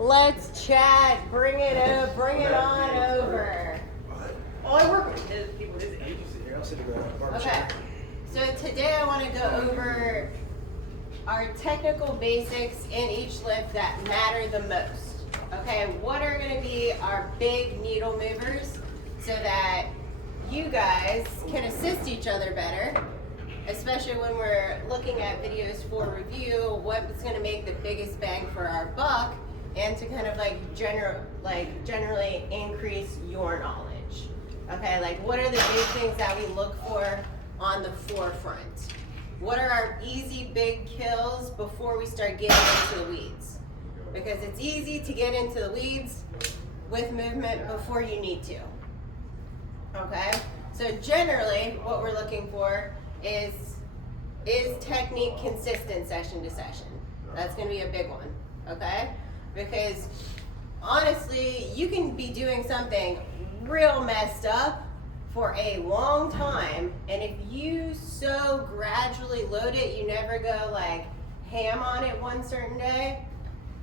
Let's chat. Bring it up. Bring it on over. Oh, I work with people. This agency here. I'll sit around. Okay. So today I want to go over our technical basics in each lift that matter the most. Okay, what are going to be our big needle movers so that you guys can assist each other better, especially when we're looking at videos for review, what's going to make the biggest bang for our buck, and to kind of generally increase your knowledge. Okay, like what are the big things that we look for on the forefront? What are our easy big kills before we start getting into the weeds? Because it's easy to get into the weeds with movement before you need to. Okay? So generally what we're looking for is technique consistent session to session. That's going to be a big one. Okay? Because honestly, you can be doing something real messed up for a long time, and if you so gradually load it, you never go like ham on it one certain day,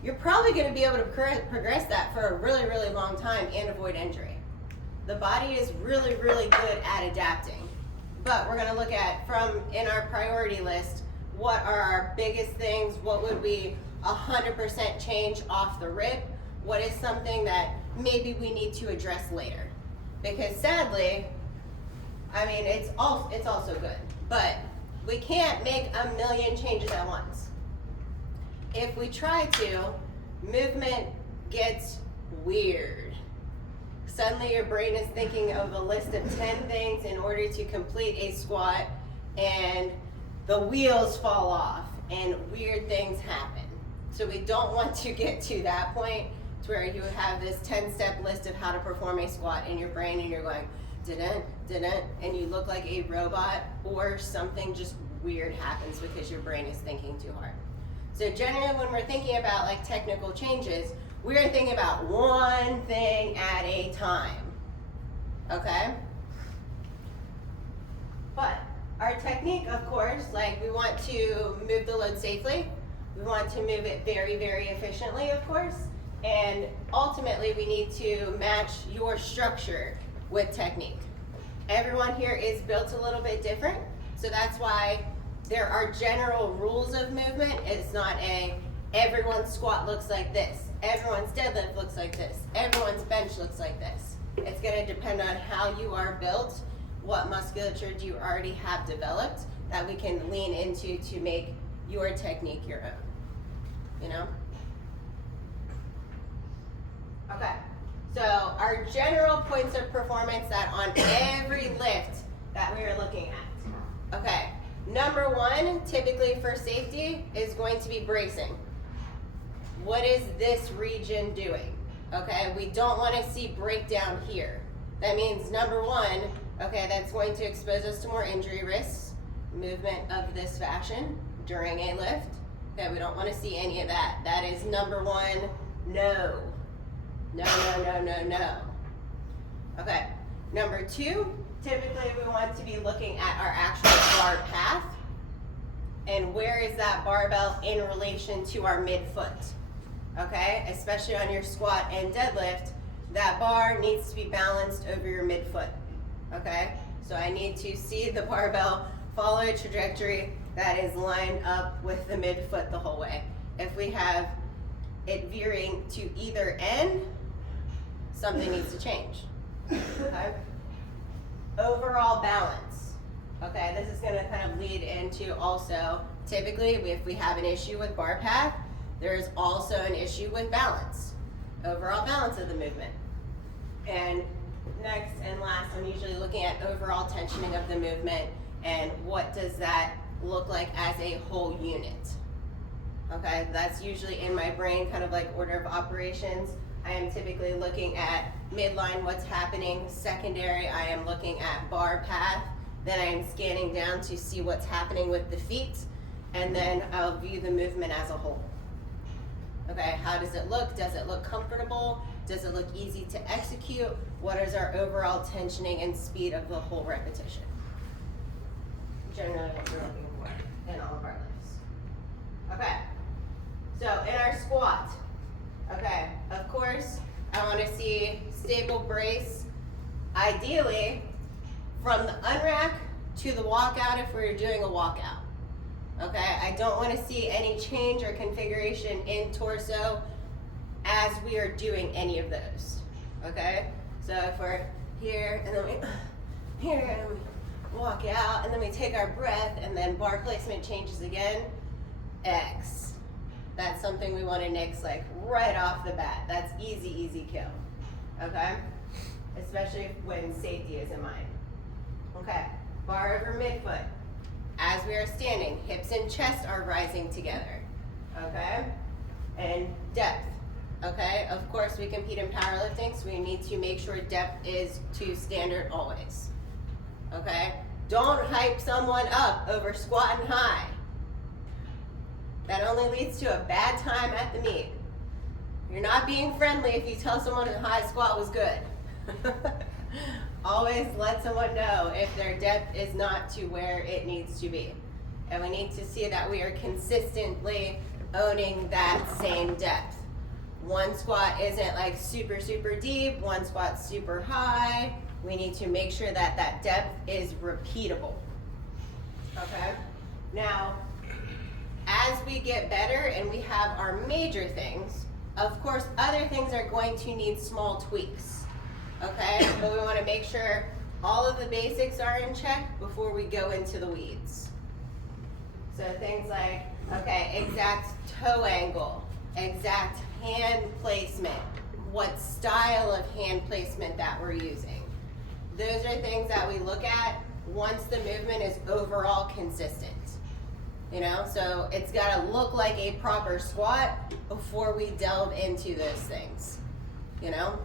you're probably going to be able to progress that for a really, really long time and avoid injury. The body is really, really good at adapting. But we're going to look at, in our priority list, what are our biggest things, what would we 100% change off the rip, what is something that maybe we need to address later. Because sadly, I mean, it's also good, but we can't make a million changes at once. If we try to, movement gets weird. Suddenly your brain is thinking of a list of 10 things in order to complete a squat, and the wheels fall off and weird things happen. So we don't want to get to that point to where you have this 10-step list of how to perform a squat in your brain and you're going, didn't, and you look like a robot, or something just weird happens because your brain is thinking too hard. So generally when we're thinking about like technical changes, we're thinking about one thing at a time, okay? But our technique, of course, like we want to move the load safely. We want to move it very, very efficiently, of course. And ultimately we need to match your structure with technique. Everyone here is built a little bit different, so that's why there are general rules of movement. It's not everyone's squat looks like this, everyone's deadlift looks like this, everyone's bench looks like this. It's going to depend on how you are built, what musculature do you already have developed that we can lean into to make your technique your own, you know? Okay, so our general points of performance that on every lift that we are looking at. Okay, number one, typically for safety, is going to be bracing. What is this region doing? Okay, we don't want to see breakdown here. That means number one, okay, that's going to expose us to more injury risks, movement of this fashion during a lift. Okay, we don't want to see any of that. That is number one, no. No, no, no, no, no. Okay, number two, typically we want to be looking at our actual bar path and where is that barbell in relation to our midfoot. Okay, especially on your squat and deadlift, that bar needs to be balanced over your midfoot. Okay, so I need to see the barbell follow a trajectory that is lined up with the midfoot the whole way. If we have it veering to either end, something needs to change. Okay? Overall balance. Okay, this is going to kind of lead into also, typically if we have an issue with bar path, there's also an issue with balance. Overall balance of the movement. And next and last, I'm usually looking at overall tensioning of the movement and what does that look like as a whole unit. Okay, that's usually in my brain, kind of like order of operations. I am typically looking at midline, what's happening. Secondary, I am looking at bar path. Then I am scanning down to see what's happening with the feet. And then I'll view the movement as a whole. Okay, how does it look? Does it look comfortable? Does it look easy to execute? What is our overall tensioning and speed of the whole repetition? Generally what we're looking for in all of our lifts. Okay, so in our squat, okay, course, I want to see stable brace, ideally from the unrack to the walkout if we're doing a walkout. Okay, I don't want to see any change or configuration in torso as we are doing any of those. Okay, so if we're here and then we walk out and then we take our breath and then bar placement changes again, X. That's something we want to nix like right off the bat. That's easy kill. Okay, especially when safety is in mind. Okay, bar over midfoot. As we are standing, hips and chest are rising together, okay? And depth, okay? Of course, we compete in powerlifting, so we need to make sure depth is to standard always, okay? Don't hype someone up over squatting high. That only leads to a bad time at the meet. You're not being friendly if you tell someone a high squat was good. Always let someone know if their depth is not to where it needs to be. And we need to see that we are consistently owning that same depth. One squat isn't like super deep, one squat super high. We need to make sure that that depth is repeatable. Okay? Now, as we get better and we have our major things, of course, other things are going to need small tweaks. Okay, but we want to make sure all of the basics are in check before we go into the weeds. So things like, okay, exact toe angle, exact hand placement, what style of hand placement that we're using. Those are things that we look at once the movement is overall consistent. You know, so it's got to look like a proper squat before we delve into those things, you know?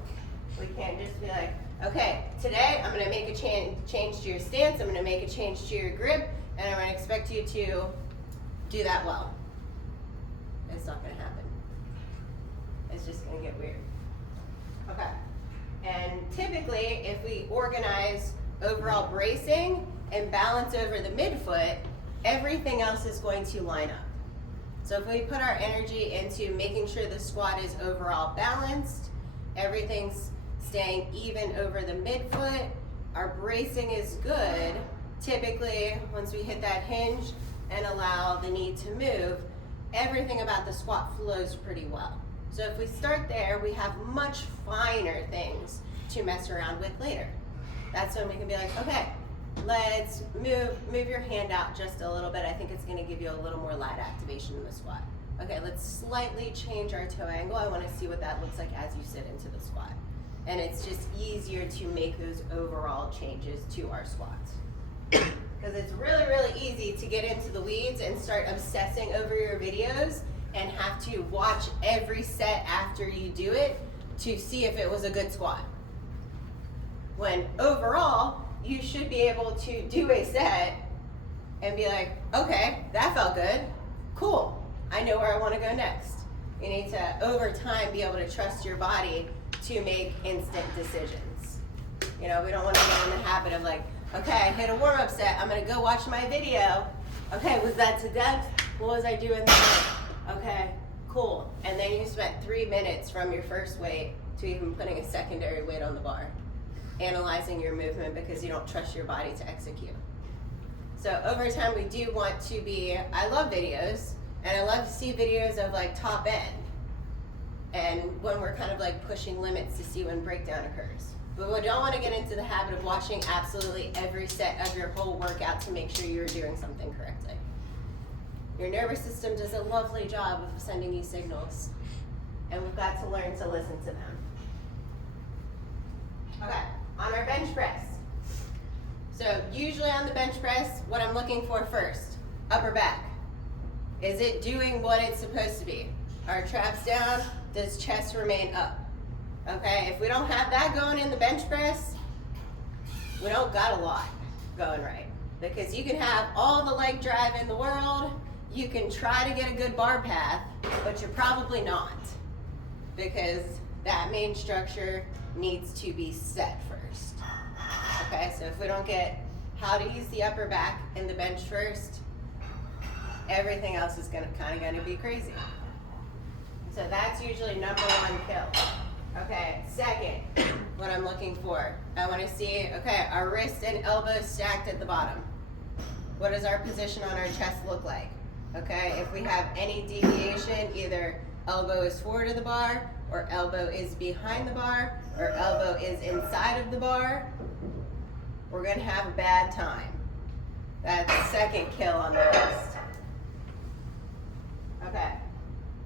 We can't just be like, okay, today I'm going to make a change to your stance, I'm going to make a change to your grip, and I'm going to expect you to do that well. It's not going to happen. It's just going to get weird. Okay. And typically, if we organize overall bracing and balance over the midfoot, everything else is going to line up. So if we put our energy into making sure the squat is overall balanced, everything's staying even over the midfoot, our bracing is good, typically once we hit that hinge and allow the knee to move, everything about the squat flows pretty well. So if we start there, we have much finer things to mess around with later. That's when we can be like, okay, let's move your hand out just a little bit. I think it's gonna give you a little more lat activation in the squat. Okay, let's slightly change our toe angle. I wanna see what that looks like as you sit into the squat. And it's just easier to make those overall changes to our squats. Because it's really easy to get into the weeds and start obsessing over your videos and have to watch every set after you do it to see if it was a good squat. When overall, you should be able to do a set and be like, okay, that felt good, cool, I know where I wanna go next. You need to, over time, be able to trust your body to make instant decisions. You know, we don't want to get in the habit of like, okay, I hit a warm-up set, I'm gonna go watch my video. Okay, was that to depth? What was I doing there? Okay, cool. And then you spent 3 minutes from your first weight to even putting a secondary weight on the bar, analyzing your movement because you don't trust your body to execute. So over time, we do want to be, I love videos, and I love to see videos of like top end, and when we're kind of like pushing limits to see when breakdown occurs. But we don't want to get into the habit of watching absolutely every set of your whole workout to make sure you're doing something correctly. Your nervous system does a lovely job of sending you signals, and we've got to learn to listen to them. Okay, on our bench press. So usually on the bench press, what I'm looking for first, upper back. Is it doing what it's supposed to be? Are traps down? Does chest remain up? Okay, if we don't have that going in the bench press, we don't got a lot going right. Because you can have all the leg drive in the world, you can try to get a good bar path, but you're probably not. Because that main structure needs to be set first. Okay, so if we don't get how to use the upper back in the bench first, everything else is kind of gonna be crazy. So that's usually number one kill. Okay, second, what I'm looking for, I want to see, okay, our wrist and elbow stacked at the bottom. What does our position on our chest look like? Okay, if we have any deviation, either elbow is forward of the bar, or elbow is behind the bar, or elbow is inside of the bar, we're gonna have a bad time. That's second kill on the list. Okay,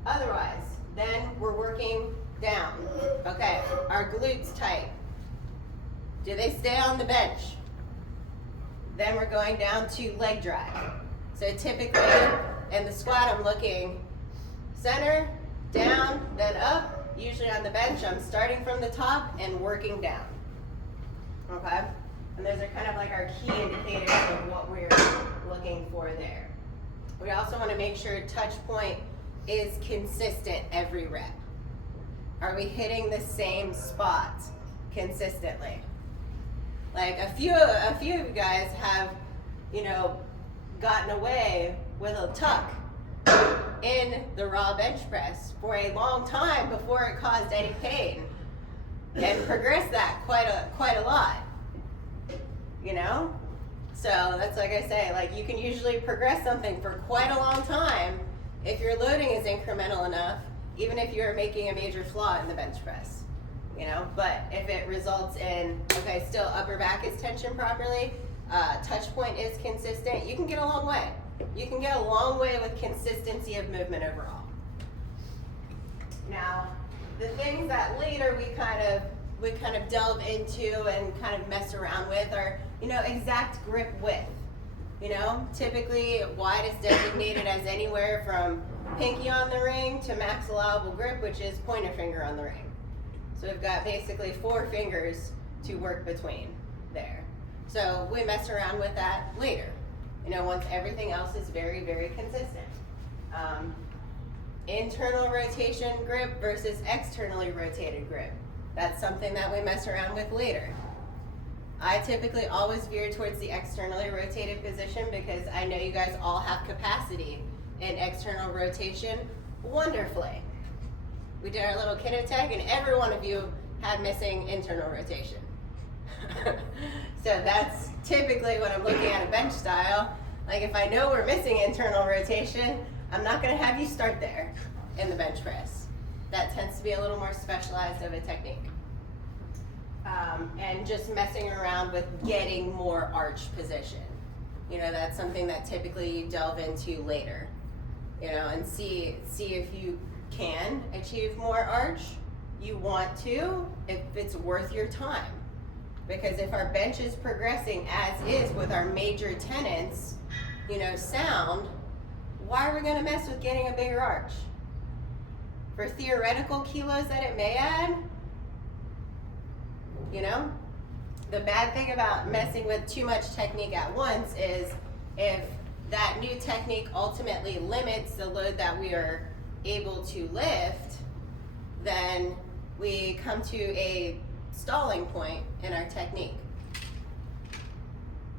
otherwise, then we're working down. Okay, our glutes tight. Do they stay on the bench? Then we're going down to leg drag. So typically in the squat, I'm looking center, down, then up. Usually on the bench, I'm starting from the top and working down. Okay? And those are kind of like our key indicators of what we're looking for there. We also want to make sure touch point is consistent every rep. Are we hitting the same spot consistently? Like a few of you guys have, gotten away with a tuck in the raw bench press for a long time before it caused any pain, and progressed that quite a lot. So that's like I say, like you can usually progress something for quite a long time if your loading is incremental enough, even if you're making a major flaw in the bench press, but if it results in, okay, still upper back is tensioned properly, touch point is consistent, you can get a long way. You can get a long way with consistency of movement overall. Now, the things that later we kind of delve into and kind of mess around with are, exact grip width. Typically wide is designated as anywhere from pinky on the ring to max allowable grip, which is pointer finger on the ring. So we've got basically 4 fingers to work between there. So we mess around with that later, once everything else is very, very consistent. Internal rotation grip versus externally rotated grip. That's something that we mess around with later. I typically always veer towards the externally rotated position because I know you guys all have capacity in external rotation wonderfully. We did our little kinetech and every one of you had missing internal rotation. So that's typically when I'm looking at a bench style. Like if I know we're missing internal rotation, I'm not gonna have you start there in the bench press. That tends to be a little more specialized of a technique. And just messing around with getting more arch position. That's something that typically you delve into later, and see if you can achieve more arch. You want to, if it's worth your time. Because if our bench is progressing as is with our major tenants, sound, why are we gonna mess with getting a bigger arch? For theoretical kilos that it may add, the bad thing about messing with too much technique at once is if that new technique ultimately limits the load that we are able to lift, then we come to a stalling point in our technique.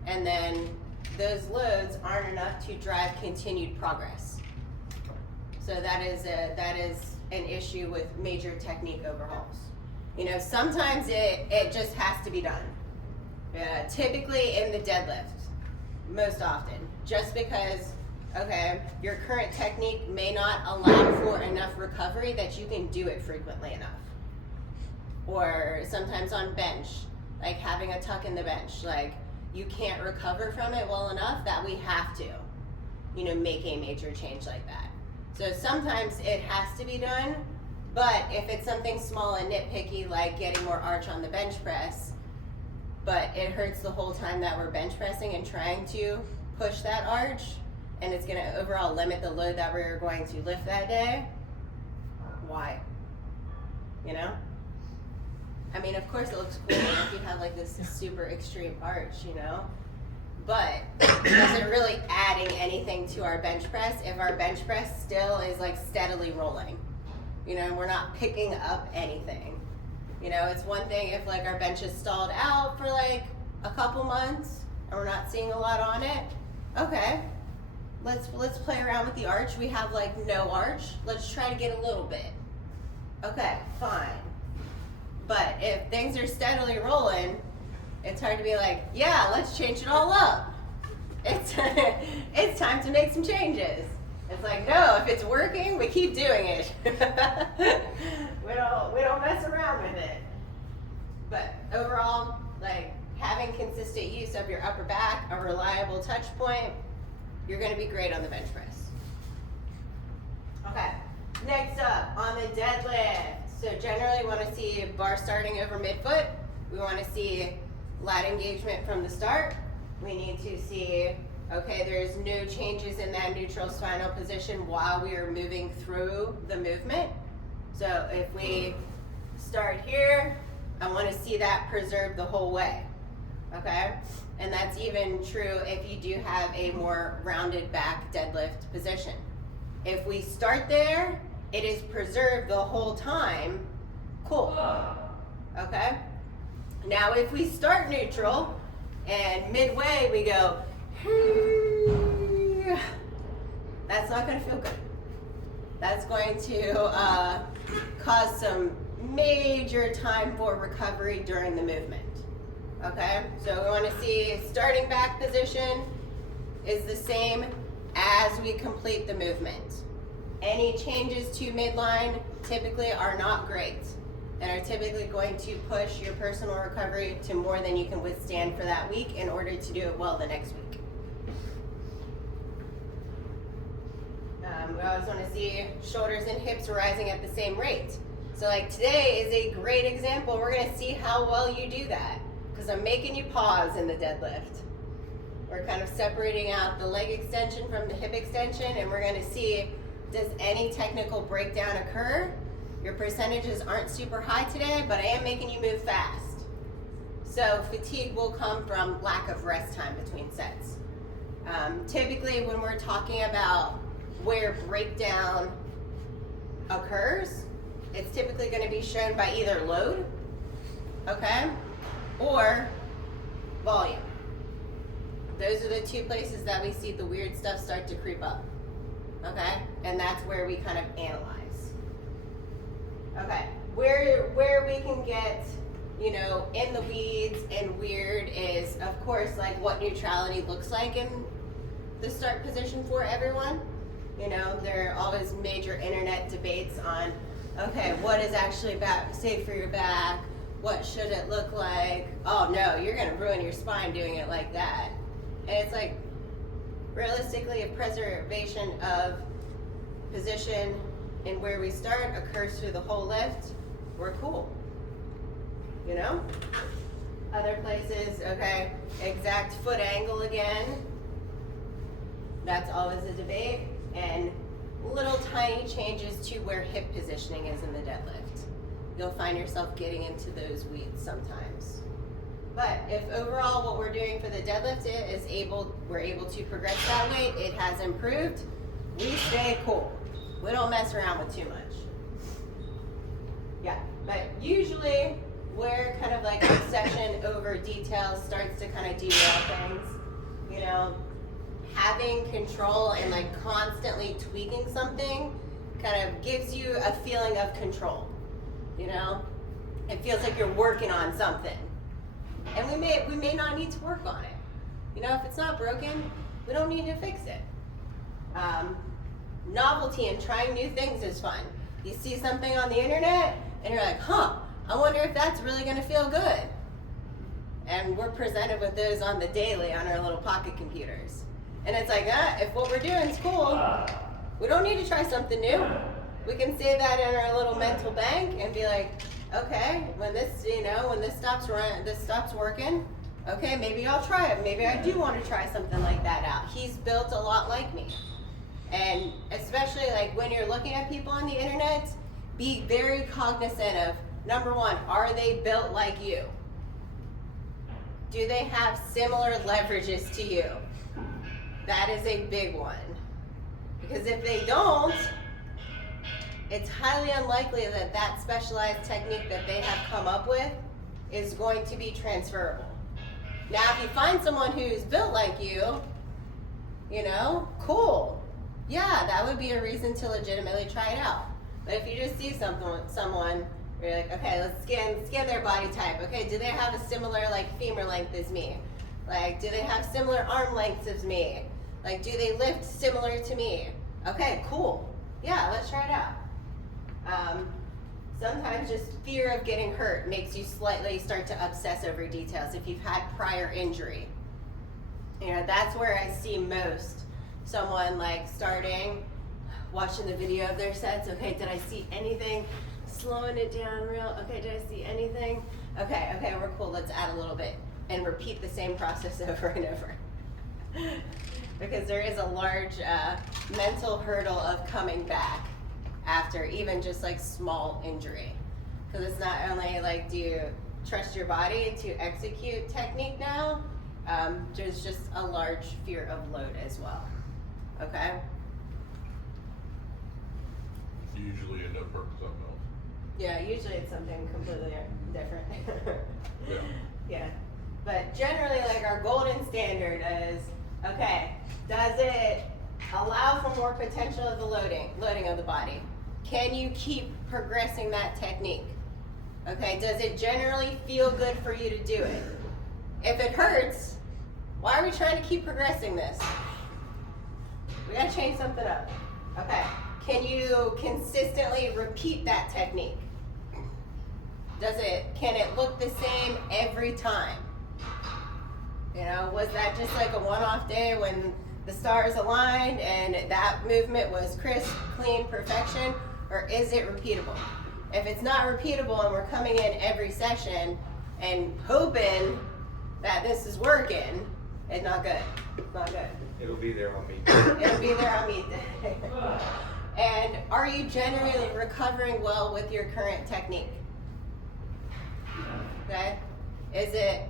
And then those loads aren't enough to drive continued progress. So that is an issue with major technique overhauls. Sometimes it just has to be done. Typically in the deadlift, most often, just because, okay, your current technique may not allow for enough recovery that you can do it frequently enough. Or sometimes on bench, like having a tuck in the bench, like you can't recover from it well enough that we have to, make a major change like that. So sometimes it has to be done, but if it's something small and nitpicky like getting more arch on the bench press, but it hurts the whole time that we're bench pressing and trying to push that arch, and it's gonna overall limit the load that we're going to lift that day, why? I mean, of course it looks cool if you have like this super extreme arch, but is it really adding anything to our bench press if our bench press still is like steadily rolling, and we're not picking up anything? It's one thing if like our bench is stalled out for like a couple months and we're not seeing a lot on it. Okay, let's play around with the arch. We have like no arch. Let's try to get a little bit. Okay, fine. if things are steadily rolling, it's hard to be like, yeah, let's change it all up. It's it's time to make some changes. It's like, no, if it's working, we keep doing it. we don't mess around with it. But overall, like having consistent use of your upper back, a reliable touch point, you're going to be great on the bench press. Okay, next up on the deadlift. So generally we want to see bar starting over midfoot. We want to see lat engagement from the start. We need to see, okay, there's no changes in that neutral spinal position while we are moving through the movement. So if we start here, I want to see that preserved the whole way, okay? And that's even true if you do have a more rounded back deadlift position. If we start there, it is preserved the whole time, cool, okay? Now if we start neutral and midway we go, that's not going to feel good. That's going to cause some major time for recovery during the movement. Okay, so we want to see starting back position is the same as we complete the movement. Any changes to midline typically are not great and are typically going to push your personal recovery to more than you can withstand for that week in order to do it well the next week. We always want to see shoulders and hips rising at the same rate. So like today is a great example. We're going to see how well you do that because I'm making you pause in the deadlift. We're kind of separating out the leg extension from the hip extension, and we're going to see, does any technical breakdown occur? Your percentages aren't super high today, but I am making you move fast. So fatigue will come from lack of rest time between sets. Typically when we're talking about where breakdown occurs, it's typically going to be shown by either load, okay, or volume. Those are the two places that we see the weird stuff start to creep up, okay? And that's where we kind of analyze. Okay, where we can get, you know, in the weeds and weird is, of course, like what neutrality looks like in the start position for everyone. You know, there are always major internet debates on, okay, what is actually safe for your back? What should it look like? Oh no, you're gonna ruin your spine doing it like that. And it's like, realistically, a preservation of position and where we start occurs through the whole lift, we're cool. You know? Other places, okay, exact foot angle again. That's always a debate. And little tiny changes to where hip positioning is in the deadlift. You'll find yourself getting into those weeds sometimes. But if overall what we're doing for the deadlift is we're able to progress that weight, it has improved, we stay cool. We don't mess around with too much. Yeah, but usually where kind of like obsession over details starts to kind of derail things, you know, having control and like constantly tweaking something kind of gives you a feeling of control, you know? It feels like you're working on something. And we may not need to work on it. You know, if it's not broken, we don't need to fix it. Novelty and trying new things is fun. You see something on the internet and you're like, huh, I wonder if that's really gonna feel good. And we're presented with those on the daily on our little pocket computers. And it's like, if what we're doing is cool, we don't need to try something new. We can save that in our little mental bank and be like, okay, when this stops working, okay, maybe I'll try it. Maybe I do want to try something like that out. He's built a lot like me. And especially like when you're looking at people on the internet, be very cognizant of, number one, are they built like you? Do they have similar leverages to you? That is a big one. Because if they don't, it's highly unlikely that that specialized technique that they have come up with is going to be transferable. Now, if you find someone who's built like you know, cool. Yeah, that would be a reason to legitimately try it out. But if you just see someone You're like, okay, let's scan their body type. Okay, do they have a similar like femur length as me? Like, do they have similar arm lengths as me? Like, do they lift similar to me? Okay, cool. Yeah, let's try it out. Sometimes just fear of getting hurt makes you slightly start to obsess over details if you've had prior injury. You know, that's where I see most someone like starting, watching the video of their sets. Okay, did I see anything? Slowing it down real. Okay, did I see anything? Okay, we're cool. Let's add a little bit and repeat the same process over and over. Because there is a large mental hurdle of coming back after even just like small injury. Because it's not only like, do you trust your body to execute technique now? There's just a large fear of load as well. Okay? Usually end up hurting something else. Yeah, usually it's something completely different. Yeah. Yeah. But generally, like, our golden standard is, okay, does it allow for more potential of the loading of the body? Can you keep progressing that technique? Okay, does it generally feel good for you to do it? If it hurts, why are we trying to keep progressing this? We gotta change something up. Okay, can you consistently repeat that technique? Can it look the same every time? You know, was that just like a one-off day when the stars aligned and that movement was crisp, clean, perfection, or is it repeatable? If it's not repeatable and we're coming in every session and hoping that this is working, it's not good. It's not good. It'll be there on me. It'll be there on meet day. And are you generally recovering well with your current technique? Okay? Is it,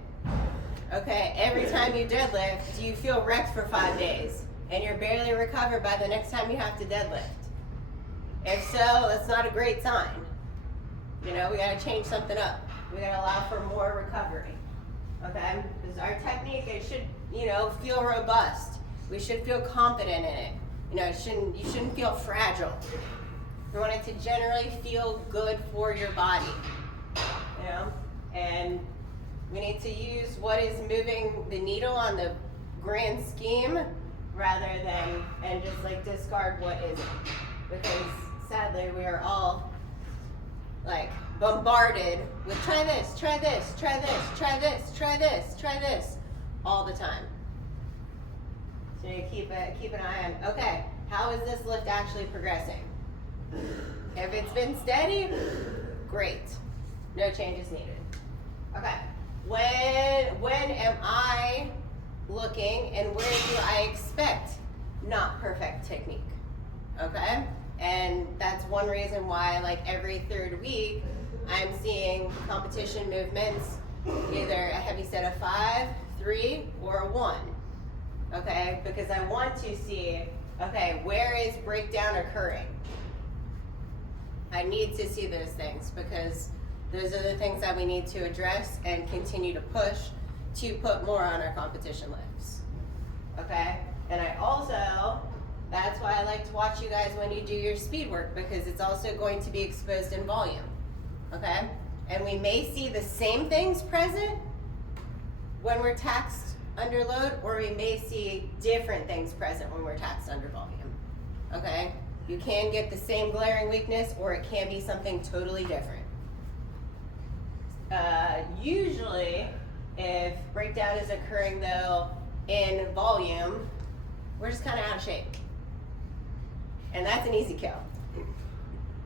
okay, every time you deadlift, do you feel wrecked for 5 days and you're barely recovered by the next time you have to deadlift? If so, that's not a great sign. You know, we gotta change something up. We gotta allow for more recovery. Okay? Because our technique, it should, you know, feel robust. We should feel confident in it. You know, you shouldn't feel fragile. We want it to generally feel good for your body. You know? And we need to use what is moving the needle on the grand scheme rather than, and just like discard what isn't. Because sadly, we are all like bombarded with try this, try this, try this, try this, try this, try this, all the time. So you keep an eye on, okay, how is this lift actually progressing? If it's been steady, great. No changes needed. Okay. When am I looking and where do I expect not perfect technique? Okay? And that's one reason why, like, every third week I'm seeing competition movements, either a heavy set of 5, 3, or a 1. Okay? Because I want to see, okay, where is breakdown occurring? I need to see those things because those are the things that we need to address and continue to push to put more on our competition lifts. Okay? And I also, that's why I like to watch you guys when you do your speed work because it's also going to be exposed in volume. Okay? And we may see the same things present when we're taxed under load, or we may see different things present when we're taxed under volume. Okay? You can get the same glaring weakness, or it can be something totally different. Usually, if breakdown is occurring though in volume, we're just kind of out of shape. And that's an easy kill.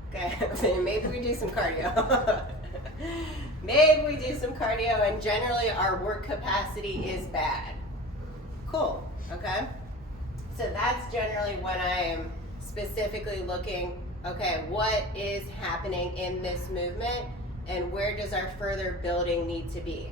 Okay, maybe we do some cardio. Maybe we do some cardio and generally our work capacity is bad. Cool, okay? So that's generally when I am specifically looking, okay, what is happening in this movement and where does our further building need to be?